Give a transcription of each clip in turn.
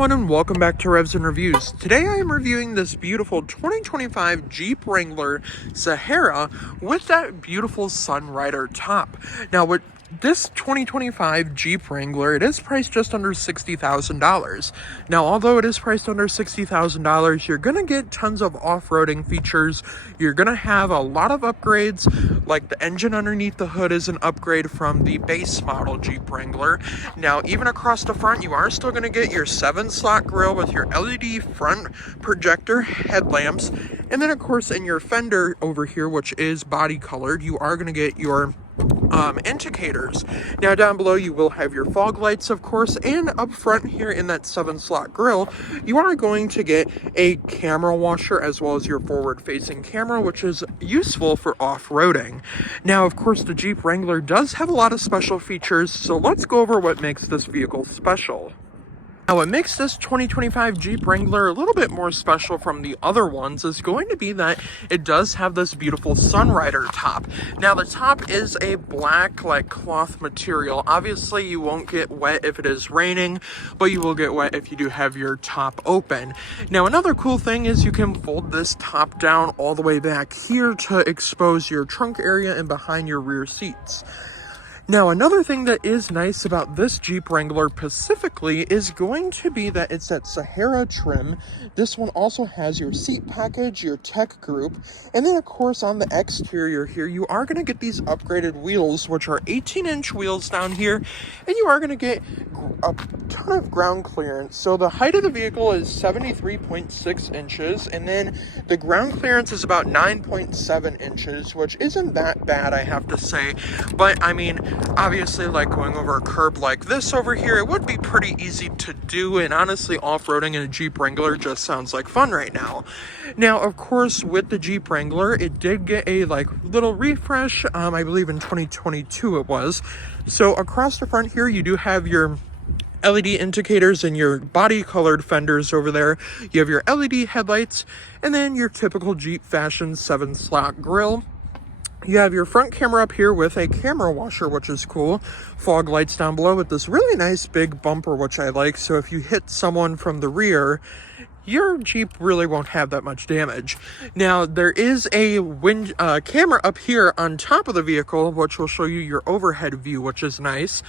everyone, and welcome back to Revs and Reviews. Today I am reviewing this beautiful 2025 Jeep Wrangler Sahara with that beautiful Sunrider top. Now with this 2025 Jeep Wrangler, it is priced just under $60,000. Now, although it is priced under $60,000, you're going to get tons of off-roading features. You're going to have a lot of upgrades, like the engine underneath the hood is an upgrade from the base model Jeep Wrangler. Now, even across the front, you are still going to get your 7-slot grille with your LED front projector headlamps. And then, of course, in your fender over here, which is body colored, you are going to get your indicators. Now down below you will have your fog lights, of course, and up front here in that 7-slot grille you are going to get a camera washer as well as your forward facing camera, which is useful for off-roading. Now of course the Jeep Wrangler does have a lot of special features, so let's go over what makes this vehicle special. Now, what makes this 2025 Jeep Wrangler a little bit more special from the other ones is going to be that it does have this beautiful Sunrider top. Now, the top is a black, like, cloth material. Obviously, you won't get wet if it is raining, but you will get wet if you do have your top open. Now, another cool thing is you can fold this top down all the way back here to expose your trunk area and behind your rear seats. Now, another thing that is nice about this Jeep Wrangler specifically is going to be that it's that Sahara trim. This one also has your seat package, your tech group, and then of course on the exterior here, you are going to get these upgraded wheels, which are 18-inch wheels down here, and you are going to get a ton of ground clearance. So the height of the vehicle is 73.6 inches, and then the ground clearance is about 9.7 inches, which isn't that bad, I have to say. But I mean, obviously, like going over a curb like this over here, it would be pretty easy to do, and honestly, off-roading in a Jeep Wrangler just sounds like fun right now. Now, of course, with the Jeep Wrangler, it did get a little refresh, I believe in 2022 it was. So across the front here, you do have your LED indicators and your body colored fenders over there. You have your LED headlights, and then your typical Jeep fashion 7-slot grille. You have your front camera up here with a camera washer, which is cool. Fog lights down below with this really nice big bumper, which I like. So if you hit someone from the rear, your Jeep really won't have that much damage. Now, there is a camera up here on top of the vehicle, which will show you your overhead view, which is nice.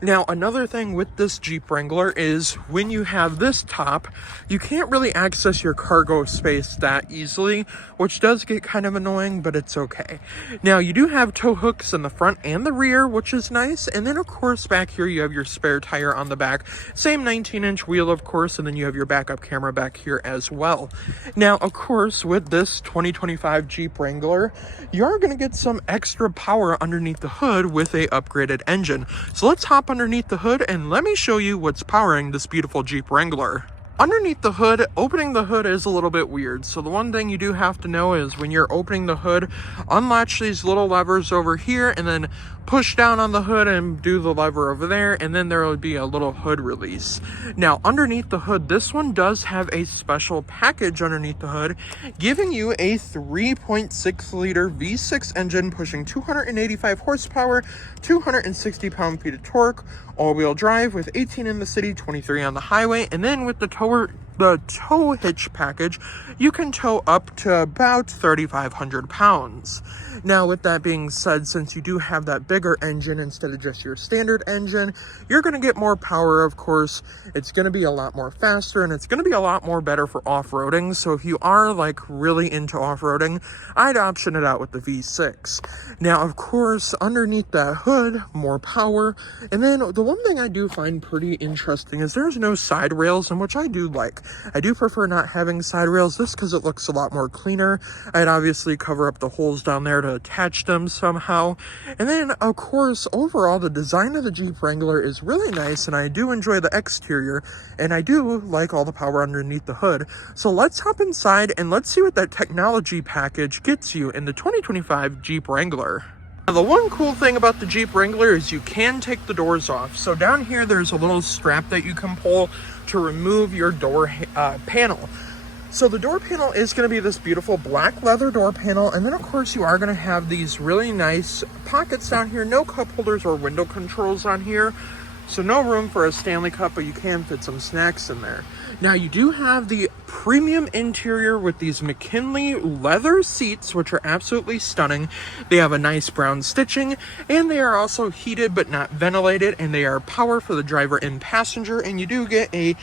Now, another thing with this Jeep Wrangler is when you have this top, you can't really access your cargo space that easily, which does get kind of annoying, but it's okay. Now, you do have tow hooks in the front and the rear, which is nice. And then, of course, back here, you have your spare tire on the back. Same 19-inch wheel, of course, and then you have your backup camera back here as well. Now, of course, with this 2025 Jeep Wrangler, you are going to get some extra power underneath the hood with a upgraded engine. So let's hop underneath the hood and let me show you what's powering this beautiful Jeep Wrangler. Underneath the hood, opening the hood is a little bit weird. So the one thing you do have to know is when you're opening the hood, unlatch these little levers over here and then push down on the hood and do the lever over there, and then there will be a little hood release. Now, underneath the hood, this one does have a special package underneath the hood, giving you a 3.6 liter V6 engine pushing 285 horsepower, 260 pound-feet of torque, all-wheel drive with 18 in the city, 23 on the highway, and then with the tow hitch package, you can tow up to about 3,500 pounds. Now, with that being said, since you do have that bigger engine instead of just your standard engine, you're going to get more power, of course. It's going to be a lot more faster, and it's going to be a lot more better for off-roading. So if you are really into off-roading, I'd option it out with the V6. Now, of course, underneath that hood, more power. And then the one thing I do find pretty interesting is there's no side rails, and which I do like. I do prefer not having side rails just because it looks a lot more cleaner. I'd obviously cover up the holes down there to attach them somehow. And then, of course, overall, the design of the Jeep Wrangler is really nice, and I do enjoy the exterior, and I do like all the power underneath the hood. So let's hop inside and let's see what that technology package gets you in the 2025 Jeep Wrangler. Now, the one cool thing about the Jeep Wrangler is you can take the doors off. So down here, there's a little strap that you can pull to remove your door panel. So the door panel is going to be this beautiful black leather door panel, and then of course you are going to have these really nice pockets down here. No cup holders or window controls on here. So no room for a Stanley Cup, but you can fit some snacks in there. Now you do have the premium interior with these McKinley leather seats, which are absolutely stunning. They have a nice brown stitching, and they are also heated but not ventilated, and they are power for the driver and passenger, and you do get a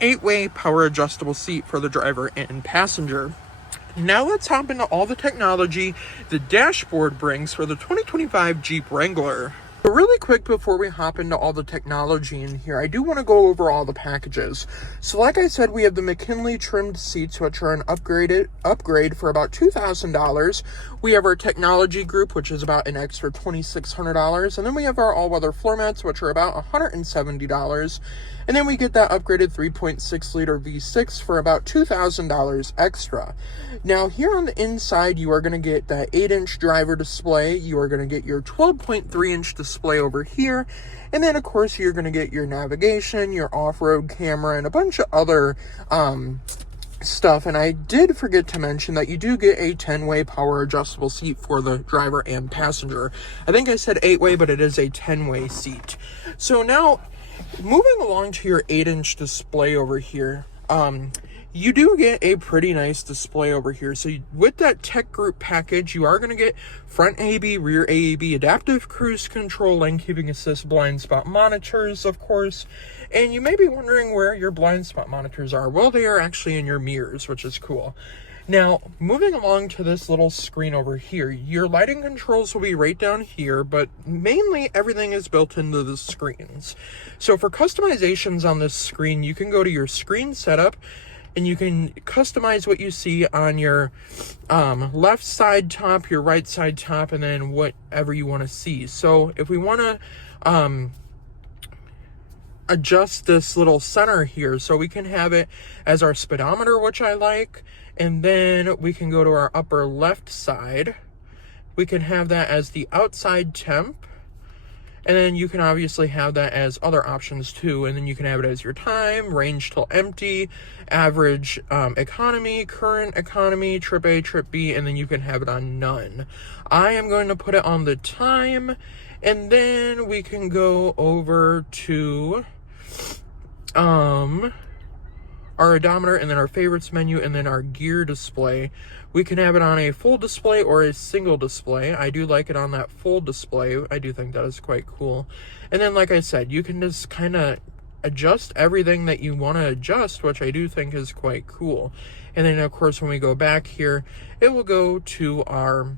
8-way power adjustable seat for the driver and passenger. Now let's hop into all the technology the dashboard brings for the 2025 Jeep Wrangler. But really quick before we hop into all the technology in here, I do want to go over all the packages. So like I said, we have the McKinley trimmed seats, which are an upgrade for about $2,000. We have our technology group, which is about an extra $2,600. And then we have our all-weather floor mats, which are about $170. And then we get that upgraded 3.6 liter V6 for about $2,000 extra. Now here on the inside, you are going to get that 8-inch driver display. You are going to get your 12.3-inch display over here. And then of course you're going to get your navigation, your off-road camera, and a bunch of other stuff. And I did forget to mention that you do get a 10-way power adjustable seat for the driver and passenger. I think I said 8-way, but it is a 10-way seat. So now, moving along to your 8-inch display over here, you do get a pretty nice display over here. So with that tech group package, you are going to get front AEB, rear AEB, adaptive cruise control, lane keeping assist, blind spot monitors, of course. And you may be wondering where your blind spot monitors are. Well, they are actually in your mirrors, which is cool. Now, moving along to this little screen over here, your lighting controls will be right down here, but mainly everything is built into the screens. So for customizations on this screen, you can go to your screen setup, and you can customize what you see on your left side top, your right side top, and then whatever you want to see. So if we want to adjust this little center here, so we can have it as our speedometer, which I like, and then we can go to our upper left side. We can have that as the outside temp. And then you can obviously have that as other options too. And then you can have it as your time, range till empty, average economy, current economy, trip A, trip B, and then you can have it on none. I am going to put it on the time, and then we can go over to our odometer, and then our favorites menu, and then our gear display. We can have it on a full display or a single display. I do like it on that full display. I do think that is quite cool. And then, like I said, you can just kind of adjust everything that you want to adjust, which I do think is quite cool. And then, of course, when we go back here, it will go to our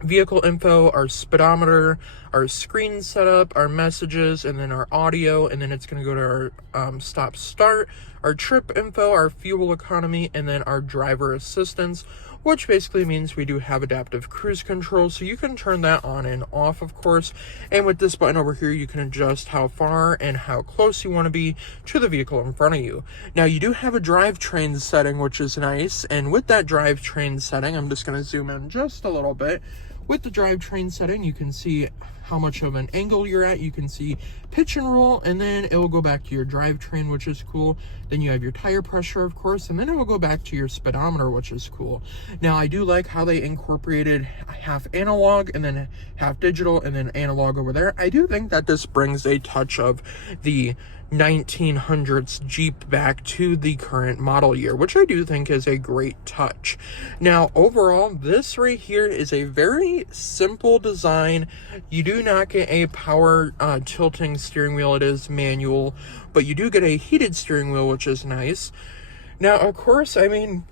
vehicle info, our speedometer, our screen setup, our messages, and then our audio, and then it's going to go to our stop start, our trip info, our fuel economy, and then our driver assistance, which basically means we do have adaptive cruise control, so you can turn that on and off, of course. And with this button over here, you can adjust how far and how close you want to be to the vehicle in front of you. Now, you do have a drivetrain setting, which is nice, and with that drivetrain setting, I'm just going to zoom in just a little bit. With the drivetrain setting, you can see how much of an angle you're at. You can see pitch and roll, and then it will go back to your drivetrain, which is cool. Then you have your tire pressure, of course, and then it will go back to your speedometer, which is cool. Now, I do like how they incorporated half analog and then half digital and then analog over there. I do think that this brings a touch of the 1900s Jeep back to the current model year, which I do think is a great touch. Now, overall, this right here is a very simple design. You do not get a power tilting steering wheel. It is manual, but you do get a heated steering wheel, which is nice. Now, of course, I mean,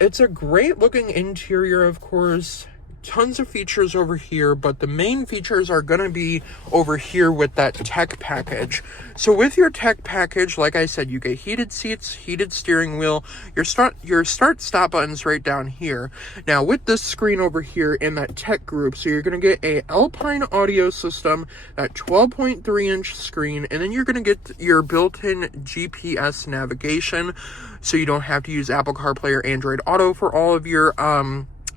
it's a great looking interior, of course. Tons of features over here, but the main features are going to be over here with that tech package. So with your tech package, like I said, you get heated seats, heated steering wheel, your start stop buttons right down here. Now with this screen over here in that tech group, so you're going to get a Alpine audio system, that 12.3-inch screen, and then you're going to get your built-in GPS navigation, so you don't have to use Apple CarPlay or Android Auto for all of your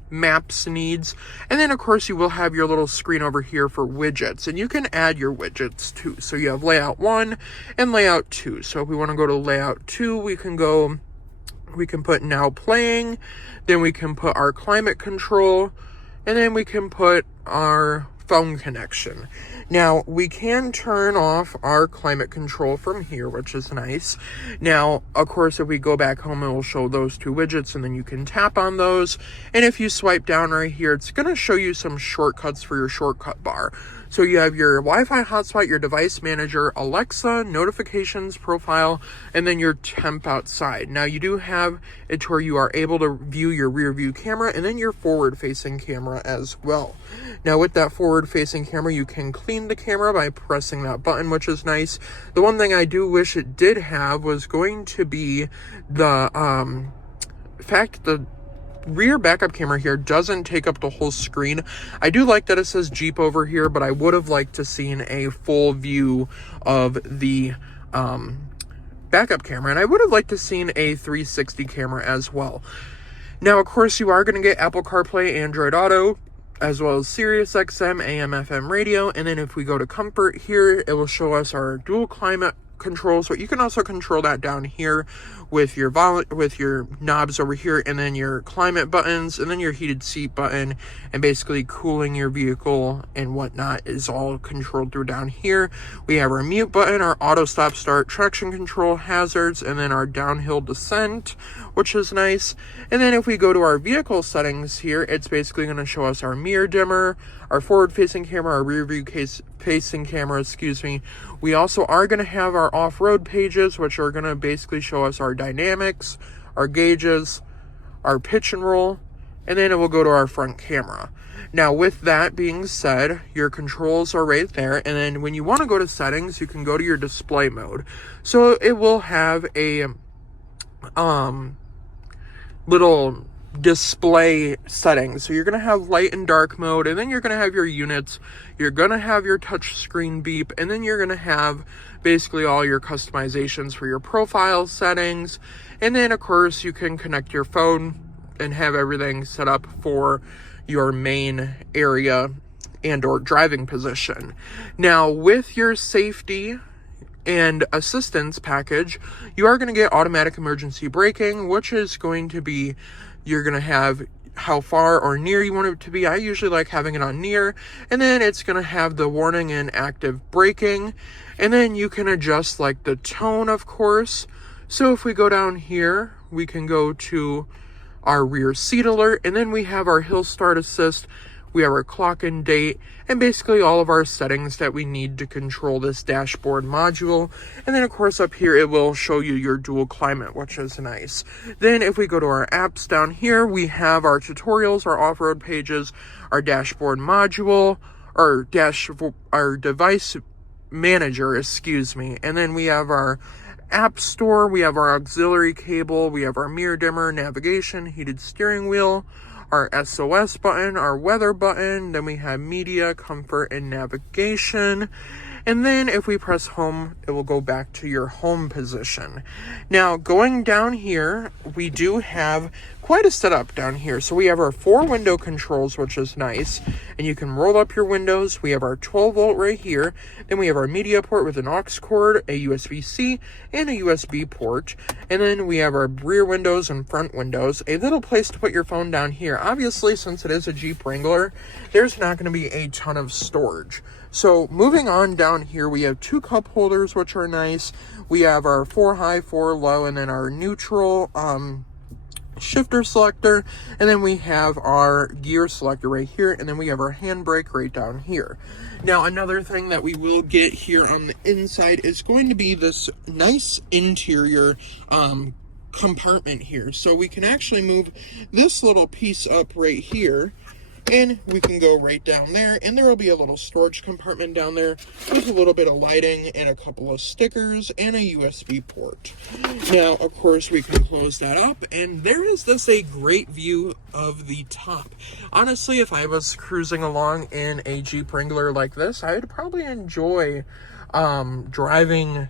maps needs. And then of course you will have your little screen over here for widgets, and you can add your widgets too. So you have layout 1 and layout 2. So if we want to go to layout 2, we can put now playing, then we can put our climate control, and then we can put our phone connection. Now, we can turn off our climate control from here, which is nice. Now, of course, if we go back home, it will show those two widgets, and then you can tap on those. And if you swipe down right here, it's going to show you some shortcuts for your shortcut bar. So you have your Wi-Fi hotspot, your device manager, Alexa, notifications, profile, and then your temp outside. Now you do have it to where you are able to view your rear view camera and then your forward facing camera as well. Now with that forward facing camera, you can clean the camera by pressing that button, which is nice. The one thing I do wish it did have was going to be the fact the rear backup camera here doesn't take up the whole screen. I do like that it says Jeep over here, but I would have liked to seen a full view of the backup camera, and I would have liked to seen a 360 camera as well. Now, of course, you are going to get Apple CarPlay, Android Auto, as well as Sirius XM, AM, FM radio, and then if we go to comfort here, it will show us our dual climate control, so you can also control that down here with your knobs over here, and then your climate buttons, and then your heated seat button, and basically cooling your vehicle and whatnot is all controlled through down here. We have our mute button, our auto stop start, traction control, hazards, and then our downhill descent, which is nice. And then if we go to our vehicle settings here, it's basically going to show us our mirror dimmer, our forward facing camera, our rear view facing camera, excuse me. We also are going to have our off-road pages, which are going to basically show us our dynamics, our gauges, our pitch and roll, and then it will go to our front camera. Now, with that being said, your controls are right there, and then when you want to go to settings, you can go to your display mode. So it will have a little display settings. So you're going to have light and dark mode, and then you're going to have your units, you're going to have your touch screen beep, and then you're going to have basically all your customizations for your profile settings. And then of course you can connect your phone and have everything set up for your main area and or driving position. Now with your safety and assistance package, you are going to get automatic emergency braking, which is going to be, you're going to have how far or near you want it to be. I usually like having it on near, and then it's going to have the warning and active braking, and then you can adjust like the tone, of course. So if we go down here, we can go to our rear seat alert, and then we have our hill start assist, we have our clock and date, and basically all of our settings that we need to control this dashboard module. And then of course up here it will show you your dual climate, which is nice. Then if we go to our apps down here, we have our tutorials, our off-road pages, our dashboard module, our device manager, excuse me. And then we have our app store, we have our auxiliary cable, we have our mirror dimmer, navigation, heated steering wheel, our SOS button, our weather button, then we have media, comfort, and navigation. And then if we press home, it will go back to your home position. Now, going down here, we do have quite a setup down here. So we have our 4 window controls, which is nice. And you can roll up your windows. We have our 12 volt right here. Then we have our media port with an aux cord, a USB-C, and a USB port. And then we have our rear windows and front windows. A little place to put your phone down here. Obviously, since it is a Jeep Wrangler, there's not going to be a ton of storage. So moving on down here, we have 2 cup holders, which are nice. We have our 4 high, 4 low, and then our neutral shifter selector. And then we have our gear selector right here. And then we have our handbrake right down here. Now, another thing that we will get here on the inside is going to be this nice interior compartment here. So we can actually move this little piece up right here, and we can go right down there, and there will be a little storage compartment down there with a little bit of lighting and a couple of stickers and a USB port. Now, of course, we can close that up, and there is a great view of the top. Honestly, if I was cruising along in a Jeep Wrangler like this, I would probably enjoy driving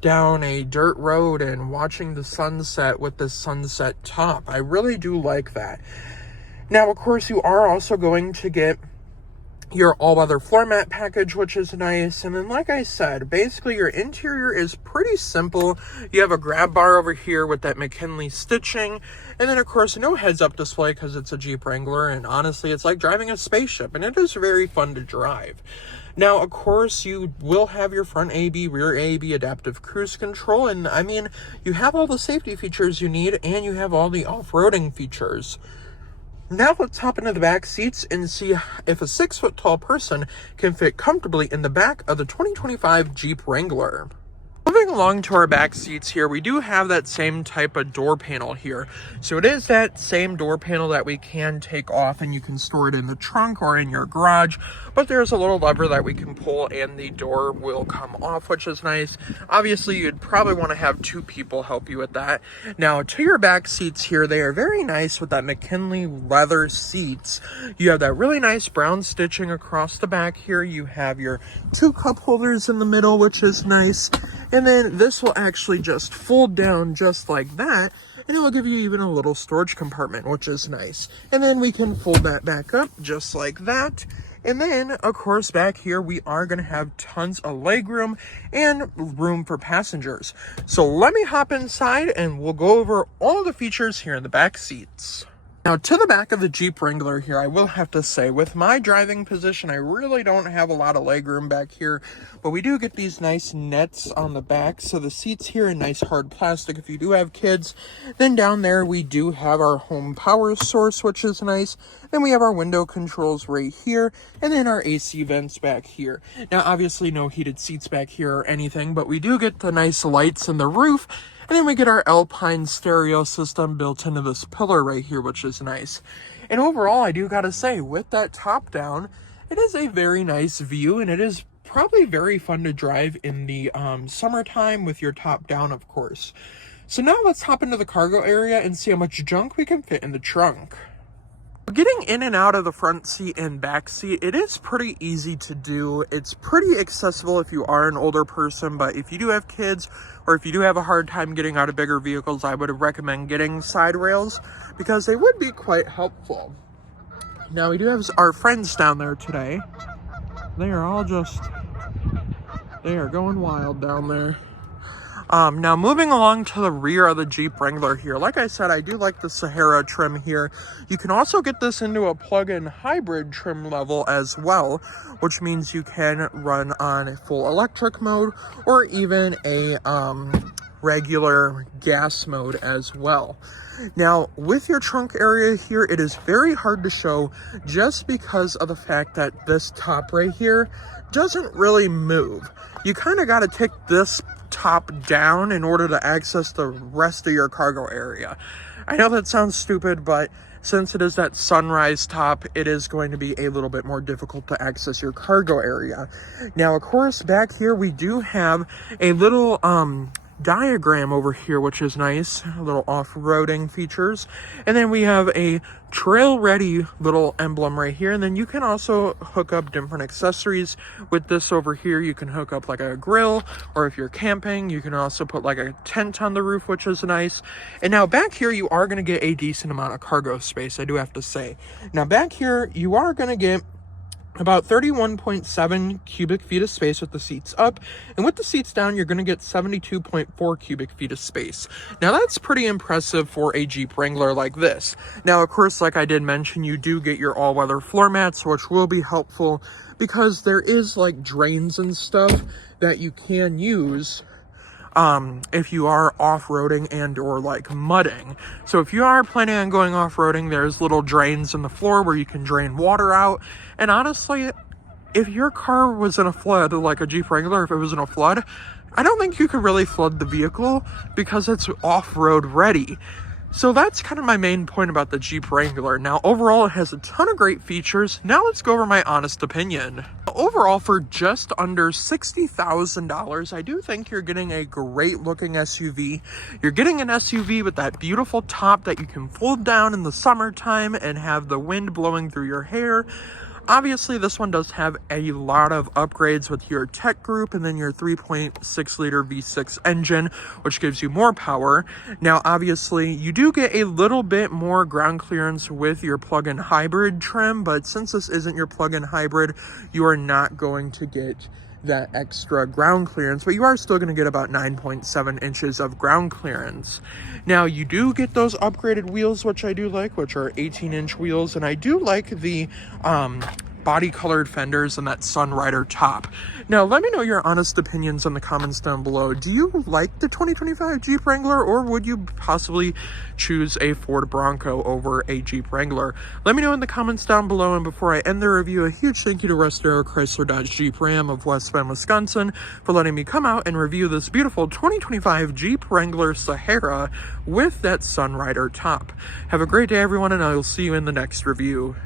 down a dirt road and watching the sunset with the sunset top. I really do like that. Now, of course, you are also going to get your all-weather floor mat package, which is nice. And then, like I said, basically your interior is pretty simple. You have a grab bar over here with that McKinley stitching, and then of course no heads-up display because it's a Jeep Wrangler, and honestly it's like driving a spaceship, and it is very fun to drive. Now, of course, you will have your front AB, rear AB, adaptive cruise control, and I mean, you have all the safety features you need, and you have all the off-roading features. Now let's hop into the back seats and see if a 6-foot-tall person can fit comfortably in the back of the 2025 Jeep Wrangler. Moving along to our back seats here, we do have that same type of door panel here. So it is that same door panel that we can take off, and you can store it in the trunk or in your garage. But there's a little lever that we can pull and the door will come off, which is nice. Obviously, you'd probably want to have 2 people help you with that. Now, to your back seats here, they are very nice with that McKinley leather seats. You have that really nice brown stitching across the back here. You have your 2 cup holders in the middle, which is nice. And then this will actually just fold down just like that, and it will give you even a little storage compartment, which is nice. And then we can fold that back up just like that. And then, of course, back here, we are going to have tons of legroom and room for passengers. So let me hop inside and we'll go over all the features here in the back seats. Now, to the back of the Jeep Wrangler here, I will have to say, with my driving position, I really don't have a lot of legroom back here, but we do get these nice nets on the back, so the seats here are nice hard plastic if you do have kids. Then down there, we do have our home power source, which is nice. Then we have our window controls right here, and then our AC vents back here. Now, obviously, no heated seats back here or anything, but we do get the nice lights in the roof. And then we get our Alpine stereo system built into this pillar right here, which is nice. And overall, I do gotta say, with that top down, it is a very nice view, and it is probably very fun to drive in the summertime with your top down, of course. So now let's hop into the cargo area and see how much junk we can fit in the trunk. Getting in and out of the front seat and back seat, it is pretty easy to do. It's pretty accessible if you are an older person, but if you do have kids or if you do have a hard time getting out of bigger vehicles, I would recommend getting side rails because they would be quite helpful. Now, we do have our friends down there today. They are going wild down there. Now moving along to the rear of the Jeep Wrangler here, like I said, I do like the Sahara trim here. You can also get this into a plug-in hybrid trim level as well, which means you can run on a full electric mode or even a regular gas mode as well. Now, with your trunk area here, it is very hard to show just because of the fact that this top right here doesn't really move. You kind of got to take this top down in order to access the rest of your cargo area. I know that sounds stupid, but since it is that sunrise top, it is going to be a little bit more difficult to access your cargo area. Now, of course, back here we do have a little diagram over here, which is nice, a little off-roading features. And then we have a trail ready little emblem right here, and then you can also hook up different accessories with this over here. You can hook up like a grill, or if you're camping, you can also put like a tent on the roof, which is nice. And now back here you are going to get a decent amount of cargo space, I do have to say. Now back here you are going to get about 31.7 cubic feet of space with the seats up, and with the seats down you're going to get 72.4 cubic feet of space. Now that's pretty impressive for a Jeep Wrangler like this. Now, of course, like I did mention, you do get your all-weather floor mats, which will be helpful because there is like drains and stuff that you can use if you are off-roading and or like mudding. So if you are planning on going off-roading, there's little drains in the floor where you can drain water out. And honestly, if your car was in a flood, like a Jeep Wrangler, if it was in a flood, I don't think you could really flood the vehicle because it's off-road ready. So that's kind of my main point about the Jeep Wrangler. Now, overall, it has a ton of great features. Now let's go over my honest opinion. Overall, for just under $60,000, I do think you're getting a great looking SUV. You're getting an SUV with that beautiful top that you can fold down in the summertime and have the wind blowing through your hair. Obviously, this one does have a lot of upgrades with your tech group and then your 3.6 liter V6 engine, which gives you more power. Now, obviously, you do get a little bit more ground clearance with your plug-in hybrid trim, but since this isn't your plug-in hybrid, you are not going to get that extra ground clearance, but you are still going to get about 9.7 inches of ground clearance. Now, you do get those upgraded wheels, which I do like, which are 18-inch wheels, and I do like the body colored fenders and that Sunrider top. Now, let me know your honest opinions in the comments down below. Do you like the 2025 Jeep Wrangler, or would you possibly choose a Ford Bronco over a Jeep Wrangler? Let me know in the comments down below. And before I end the review, a huge thank you to Russ, Darrow, Chrysler, Dodge, Jeep, Ram of West Bend, Wisconsin for letting me come out and review this beautiful 2025 Jeep Wrangler Sahara with that Sunrider top. Have a great day, everyone, and I will see you in the next review.